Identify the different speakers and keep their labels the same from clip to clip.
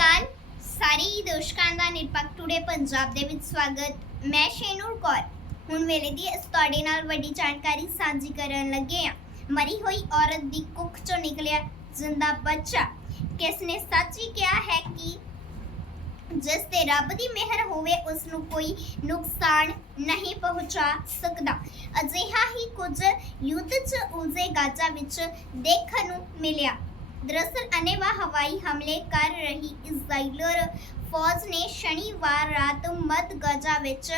Speaker 1: ਅਕਾਲ। ਸਾਰੇ ਦਰਸ਼ਕਾਂ ਦਾ ਨਿਰਪੱਖ ਟੂਡੇ ਪੰਜਾਬ ਦੇ ਵਿੱਚ ਸਵਾਗਤ। ਮੈਂ ਸ਼ੇਨੂਰ ਕੌਰ। ਹੁਣ ਵੇਲੇ ਦੀ ਇਸ ਤੁਹਾਡੇ ਨਾਲ ਵੱਡੀ ਜਾਣਕਾਰੀ ਸਾਂਝੀ ਕਰਨ ਲੱਗੇ ਆ ਮਰੀ ਹੋਈ ਔਰਤ ਦੀ ਕੁੱਖ ਚੋਂ ਨਿਕਲਿਆ ਜ਼ਿੰਦਾ ਬੱਚਾ। ਕਿਸ ਨੇ ਸੱਚ ਹੀ ਕਿਹਾ ਹੈ ਕਿ ਜਿਸ ਤੇ ਰੱਬ ਦੀ ਮਿਹਰ ਹੋਵੇ, ਉਸ ਨੂੰ ਕੋਈ ਨੁਕਸਾਨ ਨਹੀਂ ਪਹੁੰਚਾ ਸਕਦਾ। ਅਜਿਹਾ ਹੀ ਕੁਝ ਯੁੱਧ 'ਚ ਉਲਝੇ ਗਾਜ਼ਾ ਵਿੱਚ ਦੇਖਣ ਨੂੰ ਮਿਲਿਆ। ਦਰਅਸਲ ਅਨੇਵਾ ਹਵਾਈ ਹਮਲੇ ਕਰ ਰਹੀ ਇਜ਼ਰਾਈਲਰ ਫੌਜ ਨੇ ਸ਼ਨੀਵਾਰ ਰਾਤ ਮੱਧ ਗਾਜ਼ਾ ਵਿੱਚ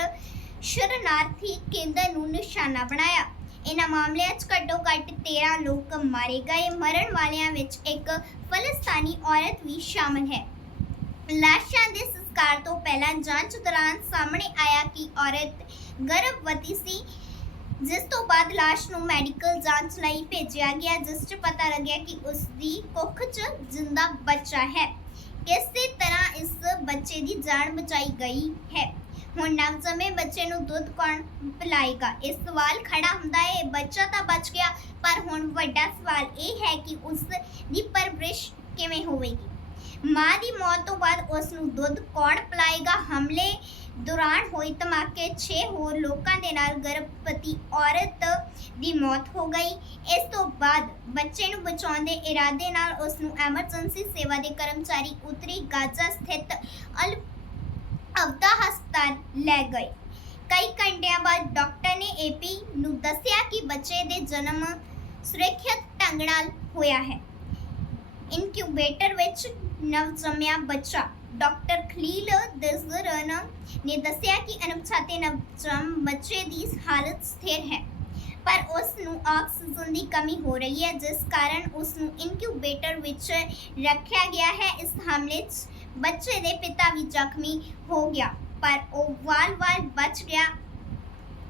Speaker 1: ਸ਼ਰਨਾਰਥੀ ਕੇਂਦਰ ਨੂੰ ਨਿਸ਼ਾਨਾ ਬਣਾਇਆ। ਇਹਨਾਂ ਮਾਮਲਿਆਂ 'ਚ ਘੱਟੋ ਘੱਟ 13 ਲੋਕ ਮਾਰੇ ਗਏ। ਮਰਨ ਵਾਲਿਆਂ ਵਿੱਚ ਇੱਕ ਫਲਸਤਾਨੀ ਔਰਤ ਵੀ ਸ਼ਾਮਲ ਹੈ। ਲਾਸ਼ਾਂ ਦੇ ਸੰਸਕਾਰ ਤੋਂ ਪਹਿਲਾਂ ਜਾਂਚ ਦੌਰਾਨ ਸਾਹਮਣੇ ਆਇਆ ਕਿ ਔਰਤ ਗਰਭਵਤੀ ਸੀ। ਜਿਸ ਤੋਂ ਬਾਅਦ ਲਾਸ਼ ਨੂੰ ਮੈਡੀਕਲ ਜਾਂਚ ਲਈ ਭੇਜਿਆ ਗਿਆ, ਜਿਸ 'ਚ ਪਤਾ ਲੱਗਿਆ ਕਿ ਉਸ ਦੀ ਕੁੱਖ 'ਚ ਜਿੰਦਾ ਬੱਚਾ ਹੈ। ਇਸੇ ਤਰ੍ਹਾਂ ਇਸ ਬੱਚੇ ਦੀ ਜਾਨ ਬਚਾਈ ਗਈ ਹੈ। ਹੁਣ ਨਵਜੰਮੇ ਬੱਚੇ ਨੂੰ ਦੁੱਧ ਕੌਣ ਪਿਲਾਏਗਾ? ਇਹ ਸਵਾਲ ਖੜਾ ਹੁੰਦਾ ਹੈ ਬੱਚਾ ਤਾਂ ਬਚ ਗਿਆ, ਪਰ ਹੁਣ ਵੱਡਾ ਸਵਾਲ ਇਹ ਹੈ ਕਿ ਉਸ ਦੀ ਪਰਵਰਿਸ਼ ਕਿਵੇਂ ਹੋਵੇਗੀ? ਮਾਂ ਦੀ ਮੌਤ ਤੋਂ ਬਾਅਦ ਉਸ ਨੂੰ ਦੁੱਧ ਕੌਣ ਪਿਲਾਏਗਾ? ਹਮਲੇ ਦੌਰਾਨ ਹੋਈ ਧਮਾਕੇ 6 ਹੋਰ ਲੋਕਾਂ ਦੇ ਨਾਲ ਗਰਭਵਤੀ ਔਰਤ ਦੀ ਮੌਤ ਹੋ ਗਈ। ਇਸ ਤੋਂ ਬਾਅਦ ਬੱਚੇ ਨੂੰ ਬਚਾਉਣ ਦੇ ਇਰਾਦੇ ਨਾਲ ਉਸ ਨੂੰ ਐਮਰਜੈਂਸੀ ਸੇਵਾ ਦੇ ਕਰਮਚਾਰੀ ਉੱਤਰੀ ਗਾਜ਼ਾ ਸਥਿਤ ਅਲ ਅਵਤਾ ਹਸਪਤਾਲ ਲੈ ਗਏ। ਕਈ ਘੰਟਿਆਂ ਬਾਅਦ ਡਾਕਟਰ ਨੇ ਏਪੀ ਨੂੰ ਦੱਸਿਆ ਕਿ ਬੱਚੇ ਦੇ ਜਨਮ ਸੁਰੱਖਿਅਤ ਢੰਗ ਨਾਲ ਹੋਇਆ ਹੈ। ਇਨਕਿਊਬੇਟਰ ਵਿੱਚ ਨਵਜੰਮਿਆ ਬੱਚਾ ਡਾਕਟਰ ਖਲੀਲ ਦਜ਼ਰਨ ਨੇ ਦੱਸਿਆ ਕਿ ਅਣਪਛਾਤੇ ਨਵਜੰਮ ਬੱਚੇ ਦੀ ਹਾਲਤ ਸਥਿਰ ਹੈ, ਪਰ ਉਸ ਨੂੰ ਆਕਸੀਜਨ ਦੀ ਕਮੀ ਹੋ ਰਹੀ ਹੈ, ਜਿਸ ਕਾਰਨ ਉਸ ਨੂੰ ਇਨਕਿਊਬੇਟਰ ਵਿੱਚ ਰੱਖਿਆ ਗਿਆ ਹੈ। ਇਸ ਹਮਲੇ 'ਚ ਬੱਚੇ ਦੇ ਪਿਤਾ ਵੀ ਜ਼ਖਮੀ ਹੋ ਗਿਆ, ਪਰ ਉਹ ਵਾਲ-ਵਾਲ ਬਚ ਗਿਆ।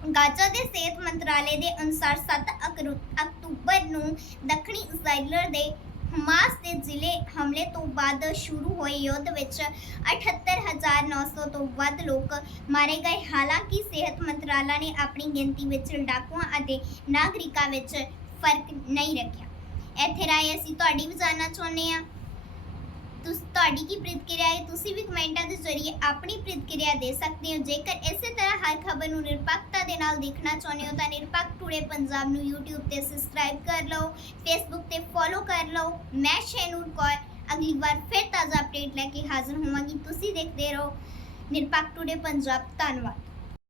Speaker 1: ਗਾਜ਼ਾ ਦੇ ਸਿਹਤ ਮੰਤਰਾਲੇ ਦੇ ਅਨੁਸਾਰ 7 ਅਕਰੂ- ਅਕਤੂਬਰ ਨੂੰ ਦੱਖਣੀ ਇਜ਼ਰਾਈਲਰ ਦੇ ਮਾਸ ਦੇ ਜ਼ਿਲ੍ਹੇ ਹਮਲੇ ਤੋਂ ਬਾਅਦ ਸ਼ੁਰੂ ਹੋਏ ਯੁੱਧ ਵਿੱਚ 78900 ਤੋਂ ਵੱਧ ਲੋਕ ਮਾਰੇ ਗਏ। ਹਾਲਾਂਕਿ ਸਿਹਤ ਮੰਤਰਾਲਾ ਨੇ ਆਪਣੀ ਗਿਣਤੀ ਵਿੱਚ ਲੜਾਕੂਆਂ ਅਤੇ ਨਾਗਰਿਕਾਂ ਵਿੱਚ ਫ਼ਰਕ ਨਹੀਂ ਰੱਖਿਆ। ਇੱਥੇ ਰਾਏ ਅਸੀਂ ਤੁਹਾਡੀ ਵੀ ਜਾਣਨਾ ਚਾਹੁੰਦੇ ਹਾਂ। ਤੁਸ, ਤੁਹਾਡੀ ਕੀ ਪ੍ਰਤੀਕਿਰਿਆ ਹੈ? ਤੁਸੀਂ ਵੀ ਕਮੈਂਟਾਂ ਦੇ ਜ਼ਰੀਏ ਆਪਣੀ ਪ੍ਰਤੀਕਿਰਿਆ ਦੇ ਸਕਦੇ ਹੋ। ਜੇਕਰ ਇਸੇ ਤਰ੍ਹਾਂ ਹਰ ਖਬਰ ਨੂੰ ਨਿਰਪੱਖਤਾ ਦੇ ਨਾਲ ਦੇਖਣਾ ਚਾਹੁੰਦੇ ਹੋ, ਤਾਂ ਨਿਰਪੱਖ ਟੂਡੇ ਪੰਜਾਬ ਨੂੰ YouTube ਤੇ ਸਬਸਕ੍ਰਾਈਬ ਕਰ ਲਓ, Facebook ਤੇ ਫੋਲੋ ਕਰ ਲਓ। ਮੈਂ ਸ਼ੈਨੂਰ ਕੌਰ, ਅਗਲੀ ਵਾਰ ਫਿਰ ਤਾਜ਼ਾ ਅਪਡੇਟ ਲੈ ਕੇ ਹਾਜ਼ਰ ਹੋਵਾਂਗੀ। ਤੁਸੀਂ ਦੇਖਦੇ ਰਹੋ। ਨਿਰਪੱਖ ਟੂਡੇ ਪੰਜਾਬ, ਧੰਨਵਾਦ।